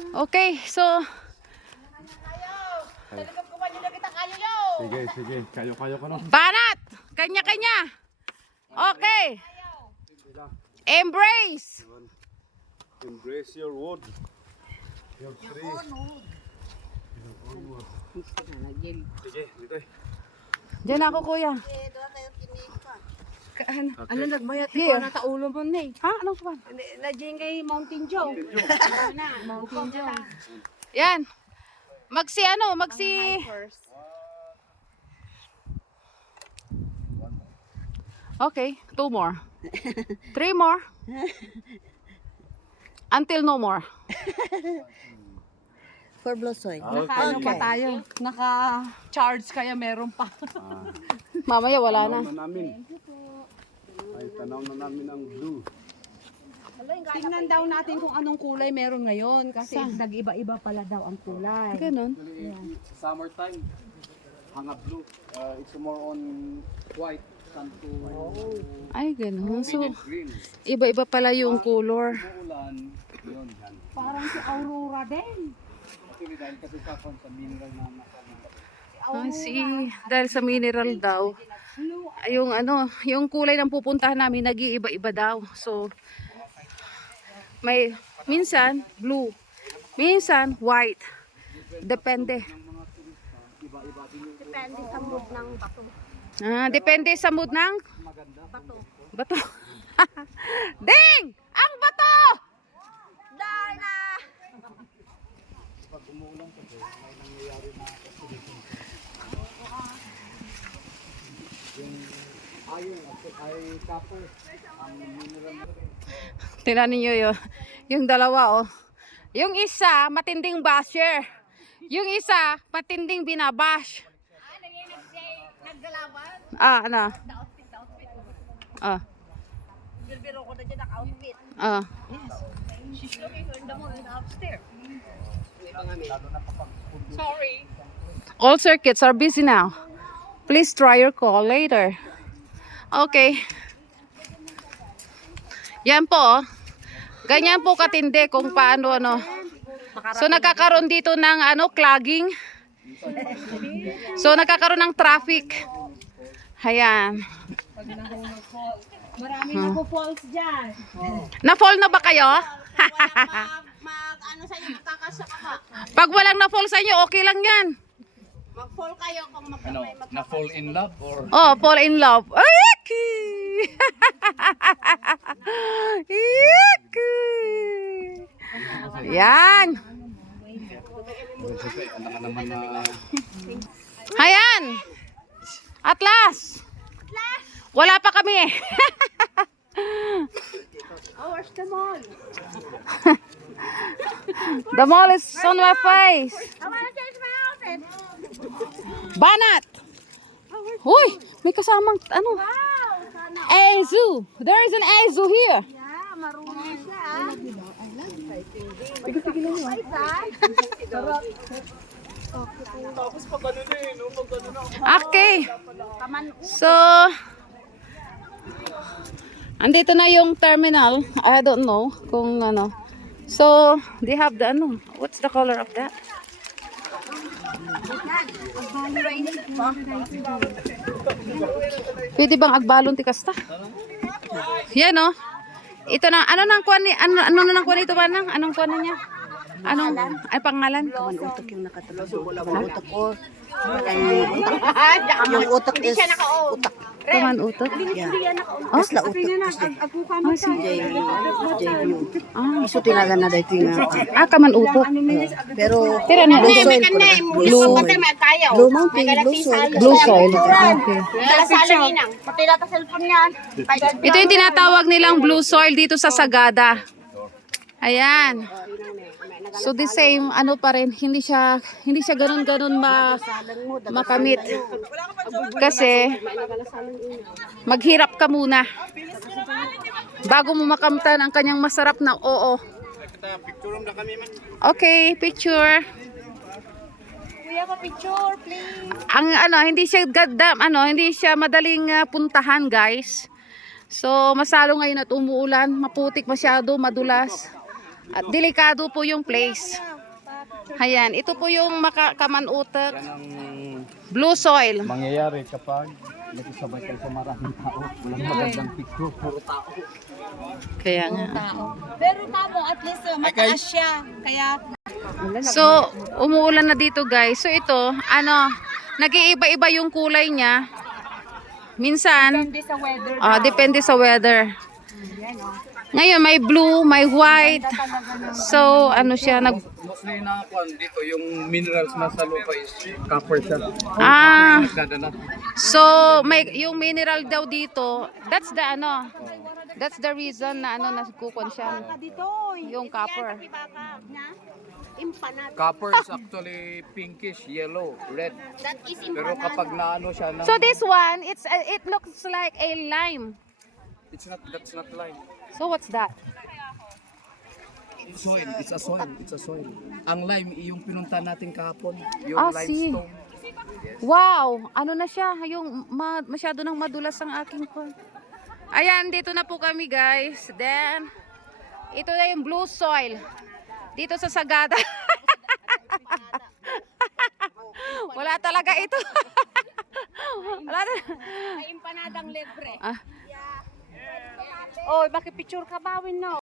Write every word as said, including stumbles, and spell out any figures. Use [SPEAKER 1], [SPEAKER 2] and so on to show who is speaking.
[SPEAKER 1] Okay, so
[SPEAKER 2] Sige, sige. Kayo-kayo ko no.
[SPEAKER 1] banat! Kanya-kanya! Okay! Embrace!
[SPEAKER 2] Embrace your wood. Your tree. Sige, dito eh.
[SPEAKER 1] Diyan ako, kuya.
[SPEAKER 3] Ka- Ano, ano nagmayat ko
[SPEAKER 1] Here.
[SPEAKER 3] na taulo mo na eh.
[SPEAKER 1] Ha? Anong kuwan?
[SPEAKER 3] Nadyan kay Mountain Joe. Na, Mountain Joe.
[SPEAKER 1] Yan. Magsi ano, magsi... Okay, two more. Three more. Until no more.
[SPEAKER 4] For blue soil.
[SPEAKER 3] Naka-ano pa tayo? Naka-charge kaya meron pa.
[SPEAKER 1] Mamaya wala na.
[SPEAKER 2] Tanaw na namin. Ay, tanaw na namin ang blue.
[SPEAKER 3] Tingnan daw natin kung anong kulay meron ngayon. Kasi nag-iba-iba pala daw ang kulay.
[SPEAKER 1] Ganon.
[SPEAKER 5] Sa summertime, hanga blue. Uh, it's more on white than to
[SPEAKER 1] Ay, ganon. So,
[SPEAKER 5] green.
[SPEAKER 1] iba-iba pala yung color.
[SPEAKER 5] Ulan, yun yan.
[SPEAKER 3] Parang si Aurora din.
[SPEAKER 5] Actually, dahil kasi kapon sa mineral na nakalala.
[SPEAKER 1] Ah, si, dahil sa mineral daw, ay, yung ano, yung kulay ng pupuntahan namin nag-iiba-iba daw. So, may minsan blue, minsan white. Depende.
[SPEAKER 4] Depende sa mood ng bato.
[SPEAKER 1] Ah, depende sa mood ng
[SPEAKER 4] Bato.
[SPEAKER 1] bato. Ding! Ang bato!
[SPEAKER 4] Darna!
[SPEAKER 1] Tingnan niyo yun. Yung dalawa, oh. Yung isa, matinding basher. Yung isa, matinding binabash. Ah, ano? Ah.
[SPEAKER 4] Bilbiro ko na dyan naka-outfit.
[SPEAKER 1] Ah.
[SPEAKER 4] She's looking for the moon upstairs.
[SPEAKER 1] All circuits are busy now. Please try your call later. Okay. Yan po, oh. Ganyan po katindi kung paano ano. So nagkakaroon dito ng ano, clogging. So nagkakaroon ng traffic. Ayan.
[SPEAKER 3] Maraming hmm. nako-falls dyan.
[SPEAKER 1] Na-fall na ba kayo?
[SPEAKER 4] Mag, ano sa'yo, makakasa ka ba?
[SPEAKER 1] Pag walang na-fall sa inyo, okay lang yan.
[SPEAKER 4] Mag-fall kayo kung mag
[SPEAKER 5] Ano, na-fall in love or
[SPEAKER 1] Oh, fall in love. Ay, yaki! Yaki! Yan.
[SPEAKER 5] ano ka naman na
[SPEAKER 1] Ayan. At last. Wala pa kami eh.
[SPEAKER 4] Oh, where's the mall?
[SPEAKER 1] The mall is on my face.
[SPEAKER 4] I wanna change my outfit.
[SPEAKER 1] Banat. Huy, may kasamang ano?
[SPEAKER 4] Wow, sana.
[SPEAKER 1] Azu. There is an Azu here.
[SPEAKER 4] Yeah, marunong siya.
[SPEAKER 1] Okay. So, andito na yung terminal. I don't know kung ano. So, they have the ano. What's the color of that? Pwede bang agbalon ti kasta? Yan oh. Ito na, ano nang kuan ni, ano, ano na nang kuan ito ba nang? Anong kuan niya? Anong, ay pangalan?
[SPEAKER 4] Utok yung nakatulog. Utok ko. Yung utok is utak.
[SPEAKER 1] Kaman utot?
[SPEAKER 4] Oh? Kasla utok.
[SPEAKER 1] Ah, sige.
[SPEAKER 4] J-view.
[SPEAKER 1] Ah,
[SPEAKER 4] Iso tinaga na dahil yung
[SPEAKER 1] ah kaman utot.
[SPEAKER 4] Pero
[SPEAKER 1] Pero ano?
[SPEAKER 4] blue soil ko na. Blue soil. Blue mountain, blue soil.
[SPEAKER 1] Blue soil. Okay. Ito yung tinatawag nilang blue soil dito sa Sagada. Ayan. So the same ano pa rin, hindi siya hindi siya ganun-ganun ma makamit. Kasi maghirap ka muna bago mo makamtan ang kanyang masarap na oo. Okay, picture.
[SPEAKER 4] Kuya, pa-picture, please.
[SPEAKER 1] Ang ano, hindi siya ganda, ano, hindi siya madaling uh, puntahan, guys. So, masalo ngayon at umuulan, maputik masyado, madulas. At delikado po yung place. Ayan, ito po yung makakamanutak
[SPEAKER 2] Yan ang
[SPEAKER 1] blue soil.
[SPEAKER 2] mangyayari kapag nakisabay kayo sa maraming tao. Walang magandang picture, puro tao.
[SPEAKER 1] Kaya nga.
[SPEAKER 3] Pero tamo, at least uh, mataas siya. Kaya,
[SPEAKER 1] So, umuulan na dito guys. So ito, ano, nag-iiba-iba yung kulay niya. Minsan,
[SPEAKER 3] hindi sa weather.
[SPEAKER 1] ah, depende sa weather. Ngayon, may blue, may white. So, ano siya, nag...
[SPEAKER 5] Mostly na kwan dito, yung minerals na sa lupa is copper siya.
[SPEAKER 1] Ah,
[SPEAKER 5] Nagdadala.
[SPEAKER 1] so, may, yung mineral daw dito, that's the ano, that's the reason na ano, nagkukon siya.
[SPEAKER 3] Dito,
[SPEAKER 1] Yung copper.
[SPEAKER 4] Impanat.
[SPEAKER 5] Copper is actually pinkish, yellow, red.
[SPEAKER 4] That is
[SPEAKER 5] Pero
[SPEAKER 4] impanat.
[SPEAKER 5] kapag naano siya na,
[SPEAKER 1] So, this one, it's uh, it looks like a lime.
[SPEAKER 5] it's not, that's not lime.
[SPEAKER 1] So, what's that?
[SPEAKER 5] It's soil, it's a soil, it's a soil. Ang lime, yung pinunta natin kahapon, yung
[SPEAKER 1] Ah, see.
[SPEAKER 5] limestone.
[SPEAKER 1] Wow! Ano na siya? Yung ma- masyado nang madulas ang aking kon. Ayan, dito na po kami guys. Then, ito na yung blue soil. Dito sa Sagada. Wala talaga ito. Wala talaga.
[SPEAKER 3] may impanadang libre.
[SPEAKER 1] Ah,
[SPEAKER 3] Oh, bakit picture ka bawin no?